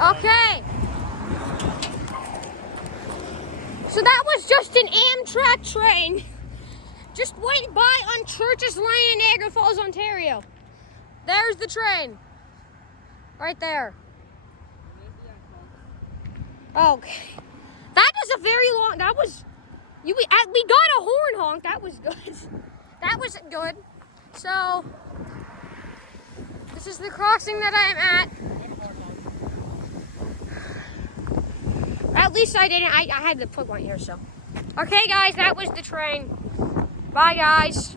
Okay. So that was just an Amtrak train. Just went by on Church's Lane in Niagara Falls, Ontario. There's the train. Right there. Okay. That is a very long, that was, we got a horn honk. That was good. That was good. So, this is the crossing that I am at. At least I didn't, I had to put one here, so. Okay, guys, that was the train. Bye, guys.